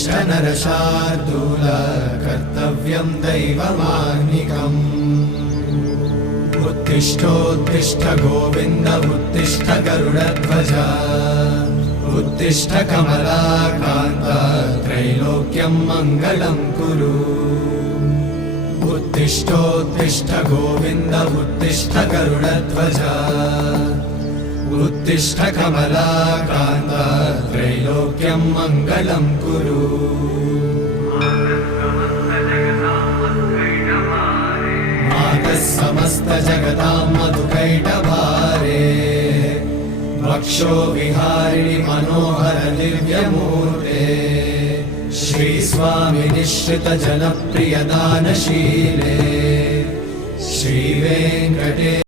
उत्तिष्ठ नरशार्दूल कर्तव्यं दैवमाह्निकम् उत्तिष्ठोत्तिष्ठ गोविन्द उत्तिष्ठ गरुडध्वज उत्तिष्ठ कमलाकान्त त्रैलोक्यं मङ्गलं कुरु उत्तिष्ठोत्तिष्ठ गोविन्द उत्तिष्ठ गरुडध्वज उत्तिष्ठ कमलाकान्त त्रैलोक्यं मङ्गलं कुरु मातः समस्त जगतां मधुकैटभारे वक्षो विहारिणि मनोहर दिव्यमूर्ते श्रीस्वामि निश्रित जनप्रिय दानशीले श्रीवेङ्कटे